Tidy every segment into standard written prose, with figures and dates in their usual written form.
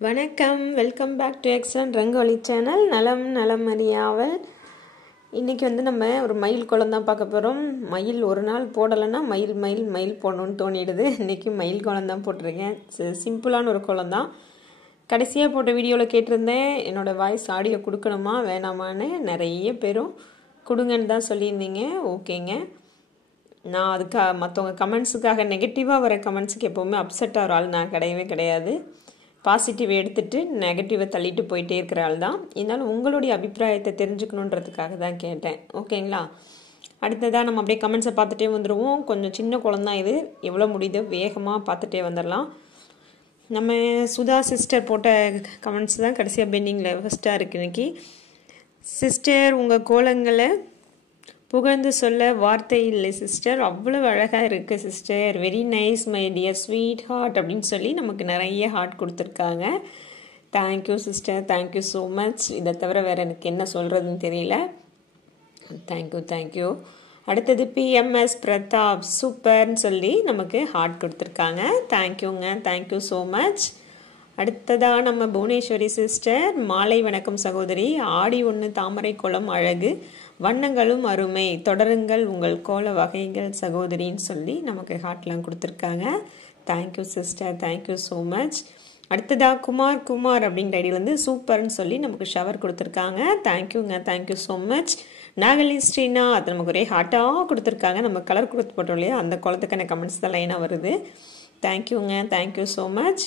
வணக்கம், welcome back to excellent Rangoli channel. நலம் அறியாவல். இன்றைக்கி நம்ம ஒரு மயில் கோலம் தான் பார்க்க போகிறோம். மயில் ஒரு நாள் போடலைன்னா மயில் போடணும்னு தோணிடுது. இன்றைக்கி மயில் கோலம் தான் போட்டிருக்கேன். சிம்பிளான ஒரு கோலம் தான். கடைசியாக போட்ட வீடியோவில் கேட்டிருந்தேன், என்னோடய வாய்ஸ் ஆடியோ கொடுக்கணுமா வேணாமான்னு. நிறைய பேரும் கொடுங்கன்னு தான் சொல்லியிருந்தீங்க. ஓகேங்க, நான் அதுக்காக மற்றவங்க கமெண்ட்ஸுக்காக நெகட்டிவாக வர கமெண்ட்ஸுக்கு எப்போவுமே அப்செட் ஆகிற ஆள் நான் கிடையாது. பாசிட்டிவ் எடுத்துகிட்டு நெகட்டிவை தள்ளிட்டு போயிட்டே இருக்கிற ஆள் தான். இருந்தாலும் உங்களுடைய அபிப்பிராயத்தை தெரிஞ்சுக்கணுன்றதுக்காக தான் கேட்டேன். ஓகேங்களா? அடுத்ததாக நம்ம அப்படியே கமெண்ட்ஸை பார்த்துட்டே வந்துடுவோம். கொஞ்சம் சின்ன குழந்தான் இது, எவ்வளோ முடியுதோ வேகமாக பார்த்துட்டே வந்துடலாம். நம்ம சுதா சிஸ்டர் போட்ட கமெண்ட்ஸ் தான் கடைசியாக பெண்டிங்கில் ஃபஸ்ட்டாக இருக்குது இன்றைக்கி. சிஸ்டர், உங்கள் கோலங்களை புகழ்ந்து சொல்ல வார்த்தை இல்லை சிஸ்டர், அவ்வளோ அழகாக இருக்குது sister, very nice my dear sweet heart அப்படின்னு சொல்லி நமக்கு நிறைய ஹார்ட் கொடுத்துருக்காங்க. Thank you sister, thank you so much. இதை தவிர வேறு எனக்கு என்ன சொல்கிறதுன்னு தெரியல. தேங்க்யூ. அடுத்தது பிஎம்எஸ் பிரதாப், சூப்பர்னு சொல்லி நமக்கு ஹார்ட் கொடுத்துருக்காங்க. Thank you so much. அடுத்ததாக நம்ம புவனேஸ்வரி சிஸ்டர், மாலை வணக்கம் சகோதரி, ஆடி 1 தாமரை கோலம் அழகு, வண்ணங்களும் அருமை, தொடருங்கள் உங்கள் கோல வகைகள் சகோதரின்னு சொல்லி நமக்கு ஹார்ட்லாம் கொடுத்துருக்காங்க. Thank you sister, thank you so much. அடுத்ததாக குமார் அப்படிங்கிற ஐடியிலேருந்து சூப்பர்னு சொல்லி நமக்கு ஷவர் கொடுத்துருக்காங்க. Thank you so much. நாகலி ஸ்ரீநாத் நமக்கு ஒரே ஹார்ட்டாக கொடுத்துருக்காங்க. நம்ம கலர் கொடுத்து போட்டோம் இல்லையா, அந்த கோலத்துக்கான கமெண்ட்ஸ் தான் லைனாக வருது. Thank you so much.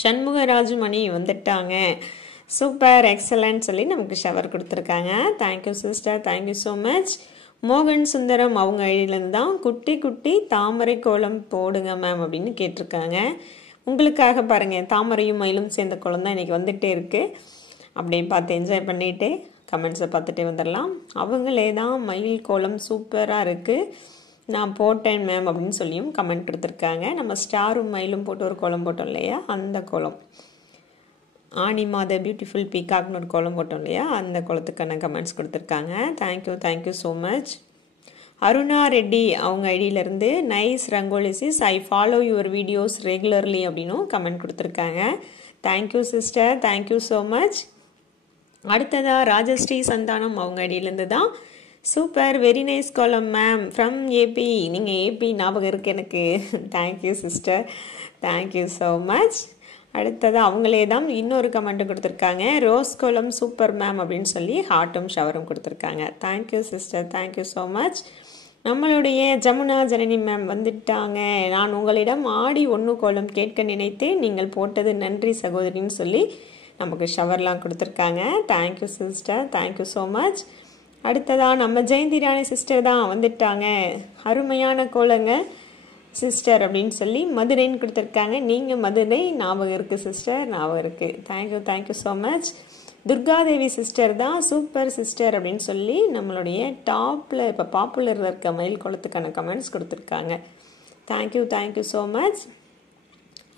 சண்முகராஜுமணி வந்துட்டாங்க, சூப்பர் எக்ஸலன்ட் சொல்லி நமக்கு ஷவர் கொடுத்துருக்காங்க. Thank you sister, thank you so much. மோகன் சுந்தரம் அவங்க ஐடியிலேருந்து தான் குட்டி தாமரை கோலம் போடுங்க மேம் அப்படின்னு கேட்டிருக்காங்க. உங்களுக்காக பாருங்கள், தாமரையும் மயிலும் சேர்ந்த கோலம் தான் இன்றைக்கி வந்துகிட்டே இருக்குது. அப்படியே பார்த்து என்ஜாய் பண்ணிகிட்டே கமெண்ட்ஸை பார்த்துட்டே வந்துடலாம். அவங்களே தான் மயில் கோலம் சூப்பராக இருக்குது, நான் போட்டேன் மேம் அப்படின்னு சொல்லியும் கமெண்ட் கொடுத்துருக்காங்க. நம்ம ஸ்டாரும் மயிலும் போட்டு ஒரு கோலம் போட்டோம் இல்லையா, அந்த கோலம். ஆனி மாத பியூட்டிஃபுல் பீகாக்னு ஒரு கோலம் போட்டோம் இல்லையா, அந்த கோலத்துக்கான கமெண்ட்ஸ் கொடுத்துருக்காங்க. Thank you so much. Aruna Reddy அவங்க ஐடியிலேருந்து nice rangoli sis, I follow your videos regularly அப்படின்னும் கமெண்ட் கொடுத்துருக்காங்க. Thank you sister, thank you so much. அடுத்ததாக ராஜஸ்ரீ சந்தானம் அவங்க ஐடியிலேருந்து தான் super very nice kolam ma'am from AP, நீங்கள் ஏபி ஞாபகம் இருக்குது எனக்கு. Thank you sister, thank you so much. அடுத்தது அவங்களே தான் இன்னொரு கமெண்ட் கொடுத்துருக்காங்க, ரோஸ் கோலம் சூப்பர் மேம் அப்படின்னு சொல்லி ஹார்ட்டும் ஷவரும் கொடுத்துருக்காங்க. Thank you sister, thank you so much. நம்மளுடைய ஜமுனா ஜனனி மேம் வந்துட்டாங்க. நான் உங்களிடம் ஆடி 1 கோலம் கேட்க நினைத்தேன், நீங்கள் போட்டது நன்றி சகோதரின்னு சொல்லி நமக்கு ஷவர்லாம் கொடுத்துருக்காங்க. Thank you sister, thank you so much. அடுத்ததாக நம்ம ஜெயந்திராணி சிஸ்டர் தான் வந்துட்டாங்க, அருமையான கோலங்கள் சிஸ்டர் அப்படின்னு சொல்லி மதுரைன்னு கொடுத்துருக்காங்க. நீங்கள் மதுரை ஞாபகம் இருக்குது சிஸ்டர், ஞாபகம் இருக்குது. Thank you so much. Durgadevi sister தான் சூப்பர் சிஸ்டர் அப்படின்னு சொல்லி நம்மளுடைய டாப்பில் இப்போ பாப்புலரில் இருக்க மயில் கோலத்துக்கான கமெண்ட்ஸ் கொடுத்துருக்காங்க. Thank you so much.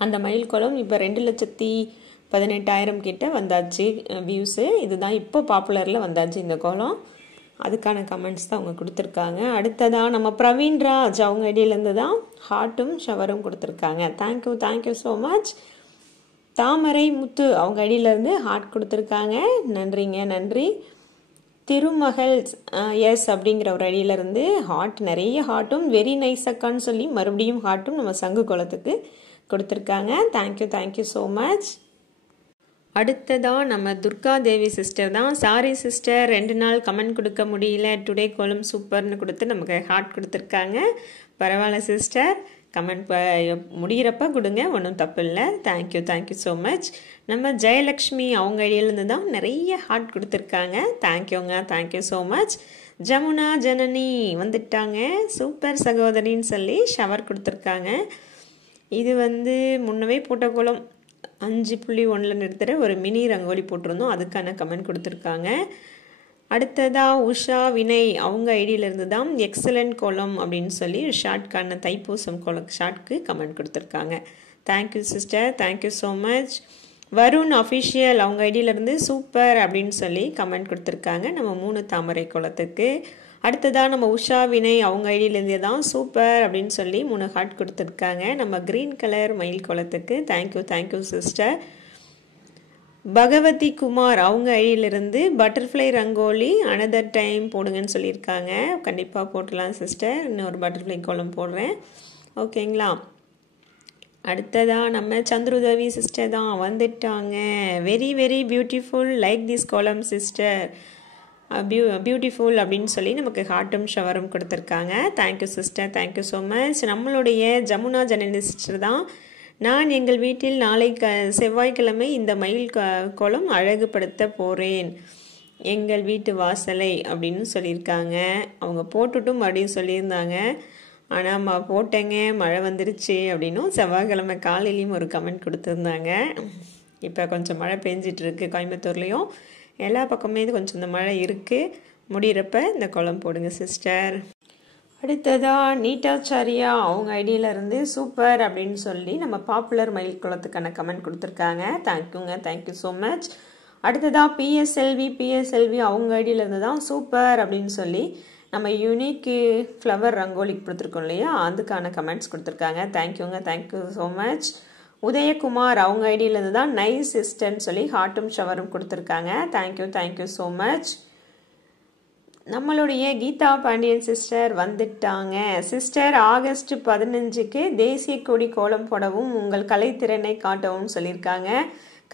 அந்த மயில் கோலம் இப்போ 2,18,000 கிட்ட வந்தாச்சு வியூஸு. இதுதான் இப்போ பாப்புலரில் வந்தாச்சு இந்த கோலம். அதுக்கான கமெண்ட்ஸ் தான் அவங்க கொடுத்துருக்காங்க. அடுத்ததாக நம்ம பிரவீன் ராஜ் அவங்க ஐடியிலேருந்து தான் ஹார்ட்டும் ஷவரும் கொடுத்துருக்காங்க. Thank you so much. Thamarai Muthu அவங்க ஐடியிலேருந்து ஹார்ட் கொடுத்துருக்காங்க. நன்றி. திருமகள் எஸ் அப்படிங்கிற ஒரு ஐடியிலேருந்து ஹார்ட், நிறைய ஹார்ட்டும் வெரி நைஸ் அக்கான்னு சொல்லி மறுபடியும் ஹார்ட்டும் நம்ம சங்கு கோலத்துக்கு கொடுத்துருக்காங்க. Thank you so much. அடுத்ததாக நம்ம துர்கா தேவி சிஸ்டர் தான், சாரி சிஸ்டர் 2 நாள் கமெண்ட் கொடுக்க முடியல, டுடே கோலம் சூப்பர்னு கொடுத்து நமக்கு ஹார்ட் கொடுத்துருக்காங்க. பரவாயில்ல சிஸ்டர், கமெண்ட் முடிகிறப்ப கொடுங்க, ஒன்றும் தப்பு இல்லை. Thank you so much. நம்ம ஜெயலக்ஷ்மி அவங்க ஐடியிலேருந்து தான் நிறைய ஹார்ட் கொடுத்துருக்காங்க. Thank you so much. Jamuna Janani வந்துட்டாங்க, சூப்பர் சகோதரின்னு சொல்லி ஷவர் கொடுத்துருக்காங்க. இது முன்னவே போட்ட கோலம் 5.1 நிறுத்துகிற ஒரு மினி ரங்கோலி போட்டிருந்தோம், அதுக்கான கமெண்ட் கொடுத்துருக்காங்க. அடுத்ததாக உஷா வினய் அவங்க ஐடியிலேருந்து தான் எக்ஸலண்ட் கோலம் அப்படின்னு சொல்லி ஷார்ட்கான தைப்பூசம் கோலம் ஷார்ட்க்கு கமெண்ட் கொடுத்துருக்காங்க. Thank you sister, thank you so much. Varun official அவங்க ஐடியிலேருந்து சூப்பர் அப்படின்னு சொல்லி கமெண்ட் கொடுத்துருக்காங்க நம்ம 3 தாமரை கோலத்துக்கு. அடுத்ததாக நம்ம உஷா வினய் அவங்க ஐடியிலேருந்தே தான் சூப்பர் அப்படின்னு சொல்லி 3 ஹார்ட் கொடுத்துருக்காங்க நம்ம க்ரீன் கலர் மயில் கோலத்துக்கு. Thank you sister. பகவதி குமார் அவங்க ஐடியிலிருந்து பட்டர்ஃப்ளை ரங்கோலி அனதர் டைம் போடுங்கன்னு சொல்லியிருக்காங்க. கண்டிப்பாக போட்டுடலாம் சிஸ்டர். இன்னொரு பட்டர்ஃப்ளை கோலம் போடுறேன். ஓகேங்களா? அடுத்ததாக நம்ம சந்திருதவி சிஸ்டர் தான் வந்துட்டாங்க. Very very beautiful, like this கோலம் சிஸ்டர், பியூட்டிஃபுல் அப்படின்னு சொல்லி நமக்கு ஹார்ட்டும் ஷவரும் கொடுத்துருக்காங்க. Thank you sister, thank you so much. நம்மளுடைய ஜமுனா ஜனனி சிஸ்டர் தான், நான் எங்கள் வீட்டில் நாளை செவ்வாய்க்கிழமை இந்த மயில் கோலம் அழகுபடுத்த போகிறேன் எங்கள் வீட்டு வாசலை அப்படின்னு சொல்லியிருக்காங்க. அவங்க போட்டுட்டும் மறுபடியும் சொல்லியிருந்தாங்க. ஆனால் போட்டேங்க மழை வந்துருச்சு அப்படின்னும் செவ்வாய்க்கிழமை காலையிலையும் ஒரு கமெண்ட் கொடுத்துருந்தாங்க. இப்போ கொஞ்சம் மழை பெஞ்சிட்ருக்கு கோயம்புத்தூர்லேயும், எல்லா பக்கமே கொஞ்சம் இந்த மழை இருக்குது. முடிகிறப்ப இந்த கோலம் போடுங்க சிஸ்டர். அடுத்ததாக நீட்டாச்சாரியா அவங்க ஐடியிலேருந்து சூப்பர் அப்படின்னு சொல்லி நம்ம பாப்புலர் மயில் குளத்துக்கான கமெண்ட் கொடுத்துருக்காங்க. தேங்க்யூங்க, தேங்க்யூ ஸோ மச். அடுத்ததாக பிஎஸ்எல்வி அவங்க ஐடியிலேருந்து தான் சூப்பர் அப்படின்னு சொல்லி நம்ம யூனிக் ஃப்ளவர் ரங்கோலி கொடுத்துருக்கோம் இல்லையா, அதுக்கான கமெண்ட்ஸ் கொடுத்துருக்காங்க. தேங்க்யூங்க, தேங்க்யூ ஸோ மச். உதயகுமார் அவங்க ஐடியிலேருந்து தான் நைஸ் சிஸ்டர்ன்னு சொல்லி ஹார்ட்டும் ஷவரும் கொடுத்துருக்காங்க. Thank you, thank you so much. நம்மளுடைய கீதா பாண்டியன் சிஸ்டர் வந்துட்டாங்க. சிஸ்டர் ஆகஸ்ட் 15க்கு தேசிய கொடி கோலம் போடவும் உங்கள் கலைத்திறனை காட்டவும் சொல்லியிருக்காங்க.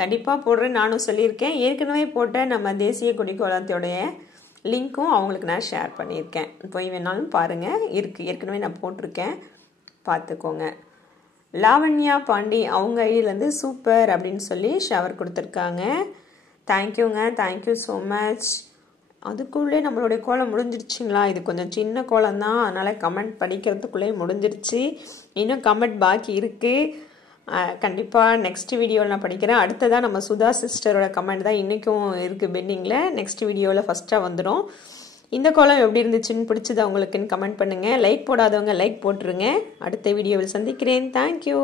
கண்டிப்பாக போடுறேன், நானும் சொல்லியிருக்கேன். ஏற்கனவே போட்ட நம்ம தேசிய கொடி கோலத்தோடைய லிங்க்கும் அவங்களுக்கு நான் ஷேர் பண்ணியிருக்கேன். போய் வேணாலும் பாருங்கள், இருக்குது, ஏற்கனவே நான் போட்டிருக்கேன், பார்த்துக்கோங்க. லாவண்யா பாண்டி அவங்க ஐடியிலேருந்து சூப்பர் அப்படின்னு சொல்லி ஷவர் கொடுத்துருக்காங்க. தேங்க்யூங்க, தேங்க்யூ ஸோ மச். அதுக்குள்ளே நம்மளுடைய கோலம் முடிஞ்சிருச்சுங்களா? இது கொஞ்சம் சின்ன கோலம் தான், அதனால் கமெண்ட் படிக்கிறதுக்குள்ளே முடிஞ்சிருச்சு. இன்னும் கமெண்ட் பாக்கி இருக்குது. கண்டிப்பாக நெக்ஸ்ட் வீடியோவில் நான் படிக்கிறேன். அடுத்ததாக நம்ம சுதா சிஸ்டரோட கமெண்ட் தான் இன்றைக்கும் இருக்குது பெண்டிங்கில். நெக்ஸ்ட் வீடியோவில் ஃபஸ்ட்டாக வந்துடும். இந்த கோலம் எப்படி இருந்துச்சுன்னு பிடிச்சது அவங்களுக்குன்னு கமெண்ட் பண்ணுங்கள். லைக் போடாதவங்க லைக் போட்டுருங்க. அடுத்த வீடியோவில் சந்திக்கிறேன். தேங்க்யூ.